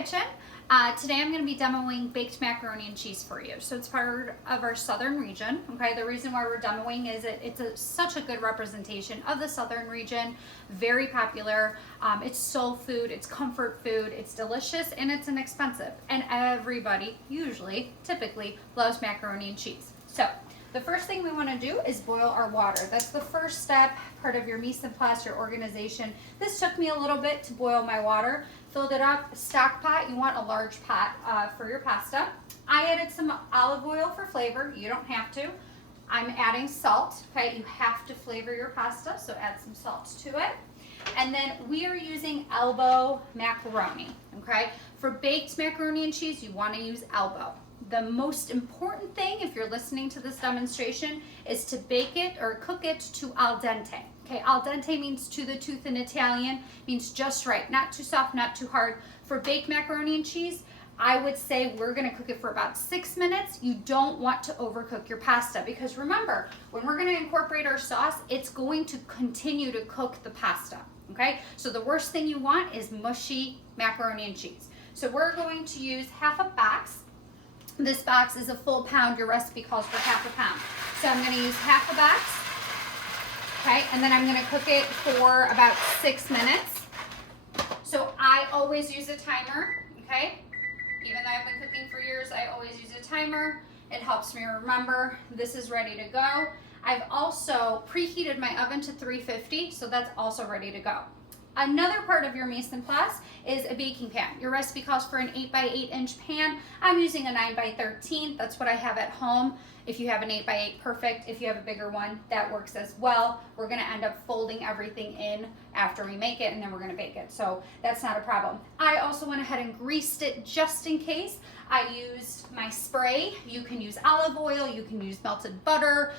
kitchen. Today I'm going to be demoing baked macaroni and cheese for you. So it's part of our southern region. Okay, the reason why we're demoing is it's such a good representation of the southern region. Very popular. It's soul food, it's comfort food, it's delicious, and it's inexpensive. And everybody typically loves macaroni and cheese. So the first thing we want to do is boil our water. That's the first step, part of your mise en place, your organization. This took me a little bit to boil my water. Filled it up, stock pot. You want a large pot for your pasta. I added some olive oil for flavor. You don't have to. I'm adding salt. Okay, you have to flavor your pasta, so add some salt to it. And then we are using elbow macaroni. Okay, for baked macaroni and cheese, you want to use elbow. The most important thing, if you're listening to this demonstration, is to bake it or cook it to al dente. Okay, al dente means to the tooth in Italian, means just right, not too soft, not too hard. For baked macaroni and cheese, I would say we're gonna cook it for about 6 minutes. You don't want to overcook your pasta because remember, when we're gonna incorporate our sauce, it's going to continue to cook the pasta, okay? So the worst thing you want is mushy macaroni and cheese. So we're going to use half a box. This box is a full pound. Your recipe calls for half a pound. So I'm going to use half a box. Okay, and then I'm going to cook it for about 6 minutes. So I always use a timer. Okay, even though I've been cooking for years, I always use a timer. It helps me remember this is ready to go. I've also preheated my oven to 350, so that's also ready to go. Another part of your mise en place is a baking pan. Your recipe calls for an 8 by 8 inch pan. I'm using a 9 by 13. That's what I have at home. If you have an 8 by 8, perfect. If you have a bigger one, that works as well. We're gonna end up folding everything in after we make it, and then we're gonna bake it. So that's not a problem. I also went ahead and greased it just in case. I used my spray. You can use olive oil, you can use melted butter,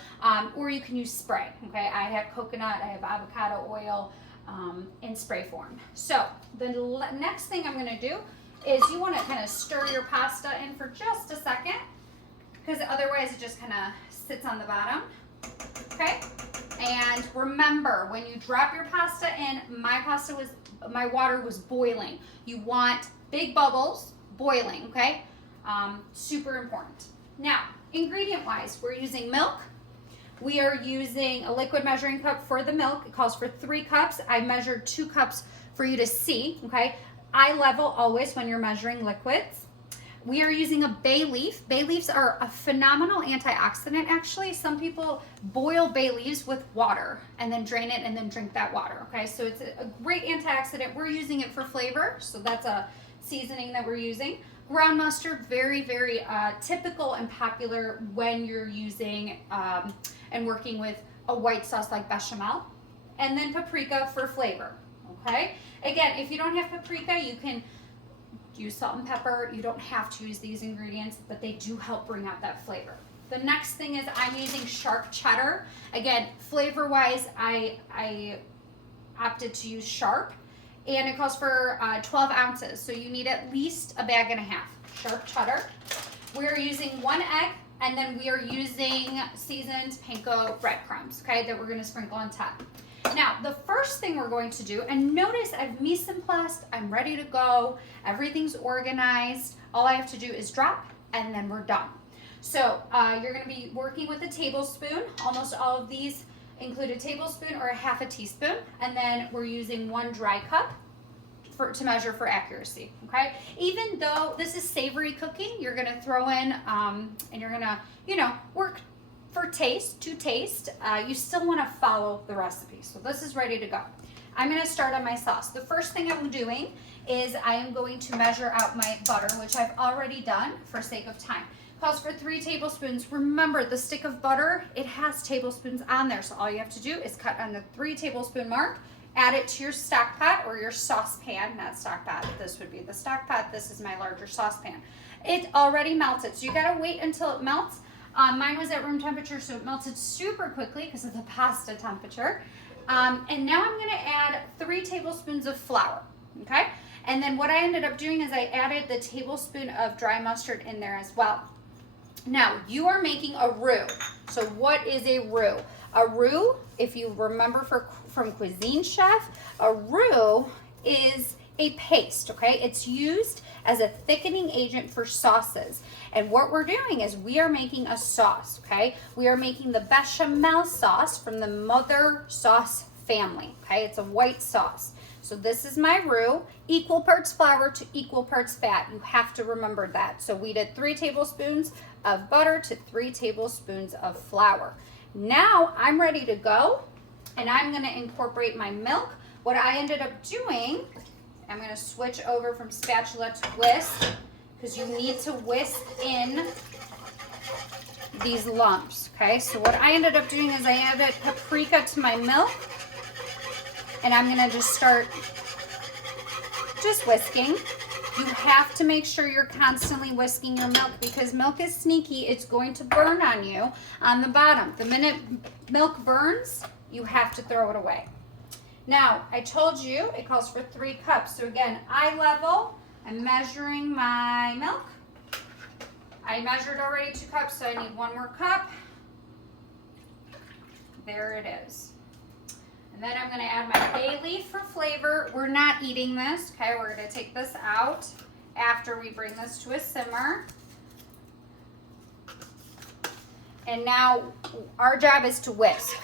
or you can use spray. Okay, I have coconut, I have avocado oil, in spray form. So the next thing I'm going to do is you want to kind of stir your pasta in for just a second because otherwise it just kind of sits on the bottom. Okay, and remember when you drop your pasta in, my water was boiling. You want big bubbles boiling. Okay, super important. Now ingredient wise, we're using milk. We are using a liquid measuring cup for the milk. It calls for 3 cups. I measured 2 cups for you to see, okay? Eye level always when you're measuring liquids. We are using a bay leaf. Bay leaves are a phenomenal antioxidant, actually. Some people boil bay leaves with water and then drain it and then drink that water, okay? So it's a great antioxidant. We're using it for flavor, so that's a seasoning that we're using. Ground mustard, very, very typical and popular when you're using and working with a white sauce like bechamel. And then paprika for flavor, okay? Again, if you don't have paprika, you can use salt and pepper. You don't have to use these ingredients, but they do help bring out that flavor. The next thing is I'm using sharp cheddar. Again, flavor-wise, I opted to use sharp. And it calls for 12 ounces, so you need at least a bag and a half. Sharp cheddar. We're using 1 egg, and then we are using seasoned panko breadcrumbs, okay, that we're going to sprinkle on top. Now, the first thing we're going to do, and notice I've mise en placed, I'm ready to go, everything's organized. All I have to do is drop, and then we're done. So you're going to be working with a tablespoon. Almost all of these include a tablespoon or a half a teaspoon, and then we're using 1 dry cup to measure for accuracy, okay? Even though this is savory cooking, you're gonna throw in, and you're gonna, work for taste, you still wanna follow the recipe. So this is ready to go. I'm gonna start on my sauce. The first thing I'm doing is I am going to measure out my butter, which I've already done for sake of time. Calls for 3 tablespoons. Remember, the stick of butter, it has tablespoons on there. So all you have to do is cut on the 3 tablespoon mark, add it to your stock pot or your saucepan, not stock pot. This would be the stock pot. This is my larger saucepan. It already melted, so you gotta wait until it melts. Mine was at room temperature, so it melted super quickly because of the pasta temperature. And now I'm gonna add 3 tablespoons of flour, okay? And then what I ended up doing is I added the tablespoon of dry mustard in there as well. Now, you are making a roux. So what is a roux? A roux, if you remember from Cuisine Chef, a roux is a paste, okay? It's used as a thickening agent for sauces. And what we're doing is we are making a sauce, okay? We are making the bechamel sauce from the mother sauce family, okay? It's a white sauce. So this is my roux, equal parts flour to equal parts fat. You have to remember that. So we did 3 tablespoons of butter to 3 tablespoons of flour. Now I'm ready to go, and I'm gonna incorporate my milk. What I ended up doing, I'm gonna switch over from spatula to whisk, because you need to whisk in these lumps, okay? So what I ended up doing is I added paprika to my milk, and I'm gonna just start whisking. You have to make sure you're constantly whisking your milk, because milk is sneaky. It's going to burn on you on the bottom. The minute milk burns, you have to throw it away. Now, I told you it calls for 3 cups. So again, eye level, I'm measuring my milk. I measured already 2 cups, so I need 1 more cup. There it is. And then I'm gonna add my bay leaf for flavor. We're not eating this, okay? We're gonna take this out after we bring this to a simmer. And now our job is to whisk,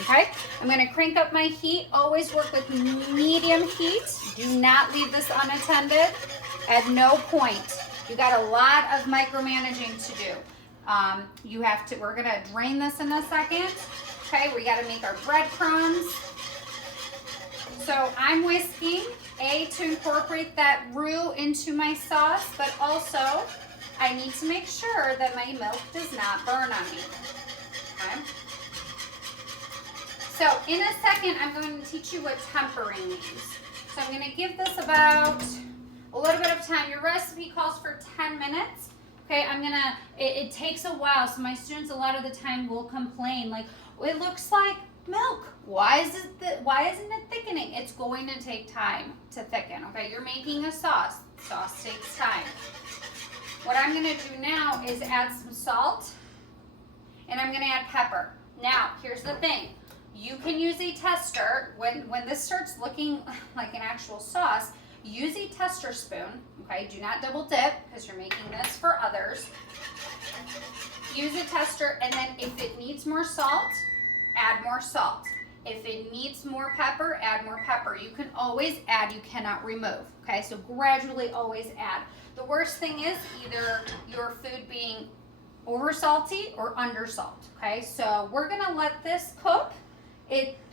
okay? I'm gonna crank up my heat. Always work with medium heat. Do not leave this unattended at no point. You got a lot of micromanaging to do. We're gonna drain this in a second. Okay, we gotta make our breadcrumbs. So I'm whisking, to incorporate that roux into my sauce, but also I need to make sure that my milk does not burn on me, okay? So in a second, I'm going to teach you what tempering means. So I'm gonna give this about a little bit of time. Your recipe calls for 10 minutes. Okay, it takes a while. So my students a lot of the time will complain like, it looks like milk. Why isn't it thickening? It's going to take time to thicken, okay? You're making a sauce. Sauce takes time. What I'm gonna do now is add some salt, and I'm gonna add pepper. Now, here's the thing. You can use a tester. When this starts looking like an actual sauce, use a tester spoon, okay? Do not double dip, because you're making this for others. Use a tester, and then if it needs more salt, add more salt. If it needs more pepper, add more pepper. You can always add, you cannot remove, okay? So gradually always add. The worst thing is either your food being over salty or under salt, okay? So we're gonna let this cook.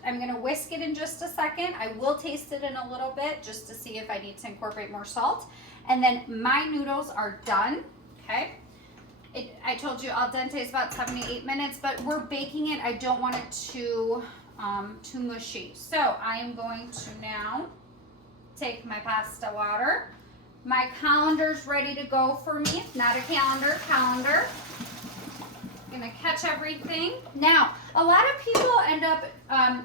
I'm gonna whisk it in just a second. I will taste it in a little bit just to see if I need to incorporate more salt. And then my noodles are done, okay? I told you al dente is about 7 to 8 minutes, but we're baking it. I don't want it too mushy. So I am going to now take my pasta water. My colander's ready to go for me. Not a calendar, calendar. I'm gonna catch everything. Now, a lot of people end up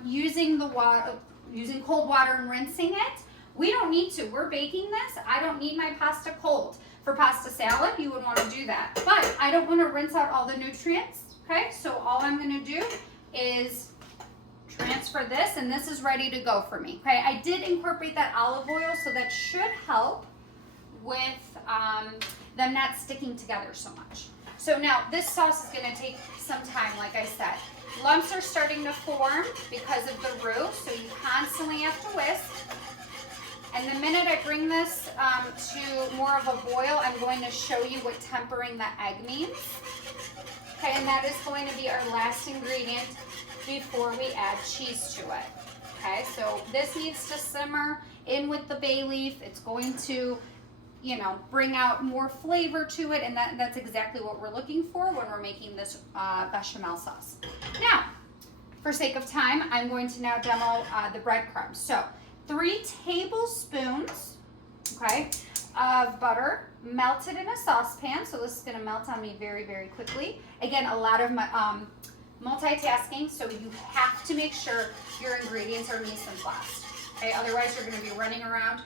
using cold water and rinsing it. We don't need to. We're baking this. I don't need my pasta cold. For pasta salad, you would want to do that. But I don't want to rinse out all the nutrients, okay? So all I'm going to do is transfer this, and this is ready to go for me, okay? I did incorporate that olive oil, so that should help with them not sticking together so much. So now this sauce is going to take some time, like I said. Lumps are starting to form because of the roux, so you constantly have to whisk. And the minute I bring this to more of a boil, I'm going to show you what tempering the egg means. Okay, and that is going to be our last ingredient before we add cheese to it. Okay, so this needs to simmer in with the bay leaf. It's going to, bring out more flavor to it, and that's exactly what we're looking for when we're making this bechamel sauce. Now, for sake of time, I'm going to now demo the breadcrumbs. So 3 tablespoons, okay, of butter melted in a saucepan. So this is going to melt on me very, very quickly. Again, a lot of multitasking, so you have to make sure your ingredients are nice and fast. Okay, otherwise you're going to be running around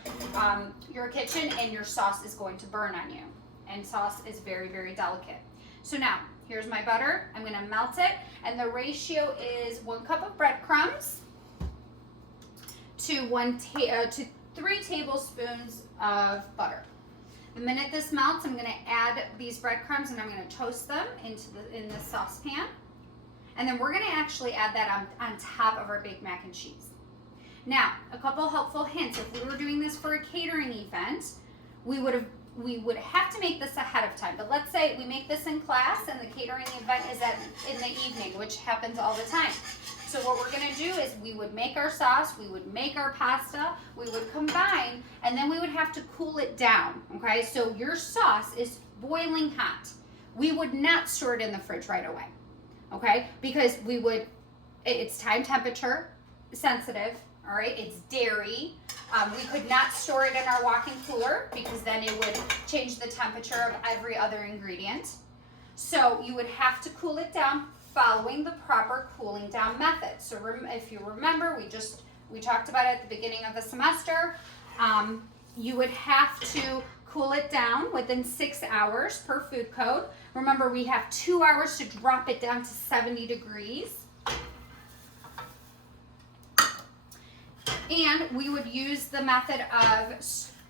your kitchen and your sauce is going to burn on you. And sauce is very, very delicate. So now, here's my butter. I'm going to melt it, and the ratio is 1 cup of breadcrumbs to 3 tablespoons of butter. The minute this melts, I'm going to add these breadcrumbs and I'm going to toast them in the saucepan. And then we're going to actually add that on top of our baked mac and cheese. Now, a couple helpful hints. If we were doing this for a catering event, we would have to make this ahead of time. But let's say we make this in class and the catering event is in the evening, which happens all the time. So what we're going to do is we would make our sauce, we would make our pasta, we would combine, and then we would have to cool it down, okay? So your sauce is boiling hot. We would not store it in the fridge right away, okay? Because it's time temperature sensitive, all right? It's dairy. We could not store it in our walk-in cooler because then it would change the temperature of every other ingredient. So you would have to cool it down following the proper cooling down method. So if you remember, we talked about it at the beginning of the semester. You would have to cool it down within 6 hours per food code. Remember, we have 2 hours to drop it down to 70 degrees. And we would use the method of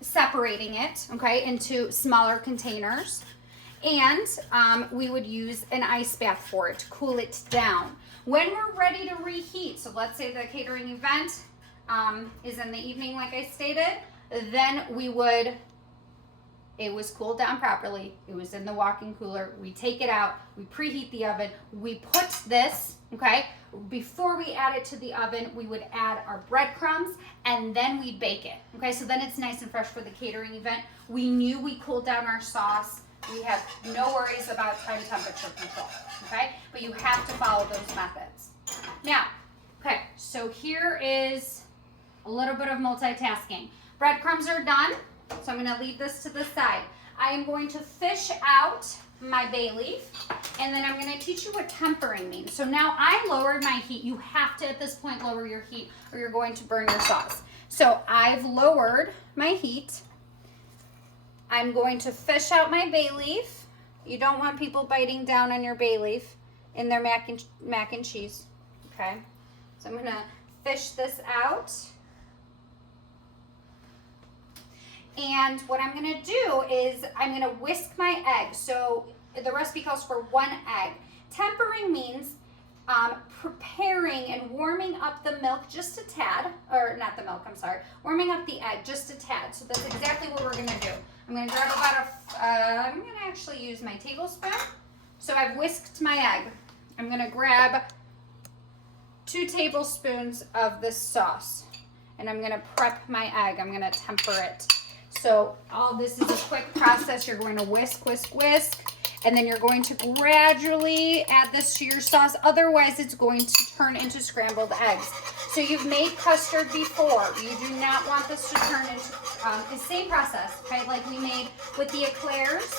separating it, okay, into smaller containers. And we would use an ice bath for it to cool it down. When we're ready to reheat, so let's say the catering event is in the evening, like I stated, then it was cooled down properly. It was in the walk-in cooler. We take it out, we preheat the oven, we put this, okay, before we add it to the oven, we would add our breadcrumbs and then we bake it, okay? So then it's nice and fresh for the catering event. We knew we cooled down our sauce. We have no worries about time temperature control, okay? But you have to follow those methods. Now, okay, so here is a little bit of multitasking. Breadcrumbs are done, so I'm gonna leave this to the side. I am going to fish out my bay leaf, and then I'm gonna teach you what tempering means. So now I lowered my heat. You have to, at this point, lower your heat or you're going to burn your sauce. So I've lowered my heat. I'm going to fish out my bay leaf. You don't want people biting down on your bay leaf in their mac and cheese, okay? So I'm gonna fish this out. And what I'm gonna do is I'm gonna whisk my egg. So the recipe calls for 1 egg. Tempering means preparing and warming up the milk just a tad, or not the milk, I'm sorry, warming up the egg just a tad. So that's exactly what we're gonna do. I'm gonna grab I'm gonna actually use my tablespoon. So I've whisked my egg. I'm gonna grab 2 tablespoons of this sauce and I'm gonna prep my egg. I'm gonna temper it. So all this is a quick process. You're going to whisk, whisk, whisk, and then you're going to gradually add this to your sauce. Otherwise, it's going to turn into scrambled eggs. So you've made custard before. You do not want this to turn into the same process, okay? Like we made with the eclairs.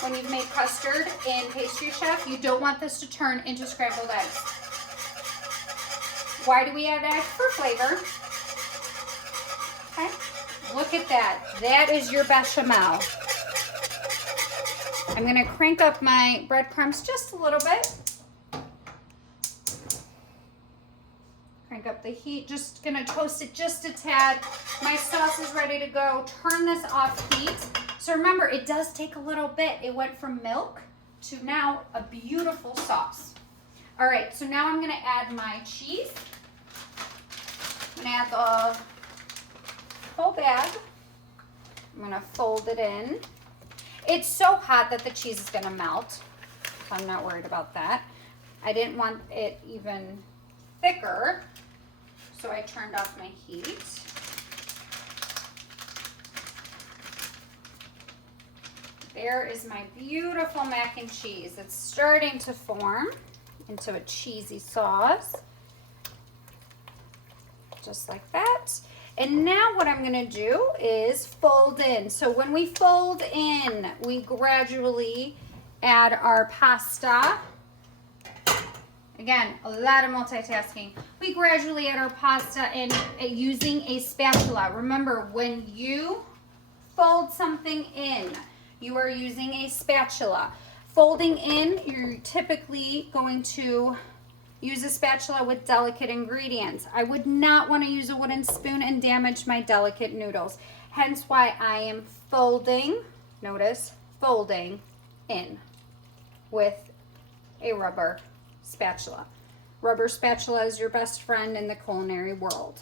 When you've made custard in Pastry Chef, you don't want this to turn into scrambled eggs. Why do we add egg? For flavor. Okay. Look at that. That is your bechamel. I'm going to crank up my breadcrumbs just a little bit. Crank up the heat. Just going to toast it just a tad. My sauce is ready to go. Turn this off heat. So remember, it does take a little bit. It went from milk to now a beautiful sauce. All right, so now I'm going to add my cheese. I'm going to add the whole bag. I'm gonna fold it in. It's so hot that the cheese is gonna melt, so I'm not worried about that. I didn't want it even thicker, so I turned off my heat. There is my beautiful mac and cheese. It's starting to form into a cheesy sauce, just like that. And now what I'm gonna do is fold in. So when we fold in, we gradually add our pasta. Again, a lot of multitasking. We gradually add our pasta in using a spatula. Remember, when you fold something in, you are using a spatula. Folding in, you're typically going to use a spatula with delicate ingredients. I would not want to use a wooden spoon and damage my delicate noodles. Hence why I am folding notice, folding in with a rubber spatula. Rubber spatula is your best friend in the culinary world.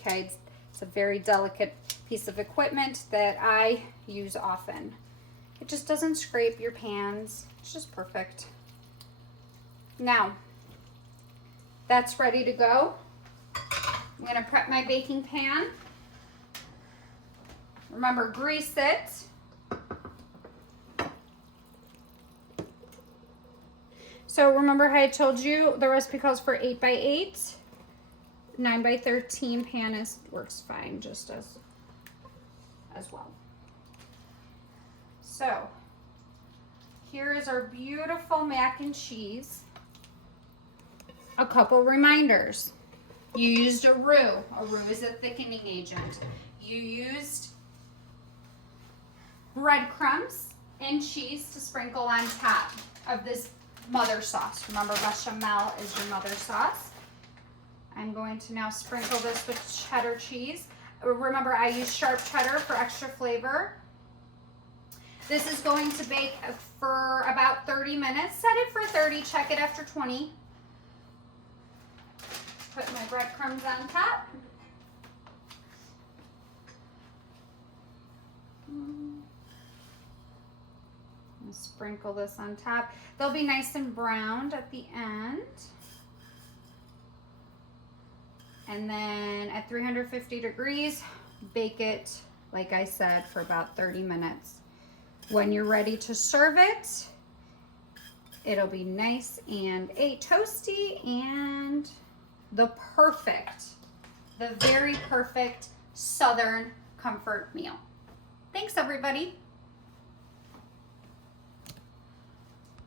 Okay, it's a very delicate piece of equipment that I use often. It just doesn't scrape your pans. It's just perfect. Now, that's ready to go. I'm going to prep my baking pan. Remember, grease it. So remember how I told you the recipe calls for 8 by 8? 9 by 13 pan works fine just as well. So here is our beautiful mac and cheese. A couple reminders. You used a roux. A roux is a thickening agent. You used breadcrumbs and cheese to sprinkle on top of this mother sauce. Remember, bechamel is your mother sauce. I'm going to now sprinkle this with cheddar cheese. Remember, I use sharp cheddar for extra flavor. This is going to bake for about 30 minutes. Set it for 30, check it after 20. Put my breadcrumbs on top. And sprinkle this on top. They'll be nice and browned at the end. And then at 350 degrees, bake it, like I said, for about 30 minutes. When you're ready to serve it, it'll be nice and toasty and the very perfect Southern comfort meal. Thanks, everybody.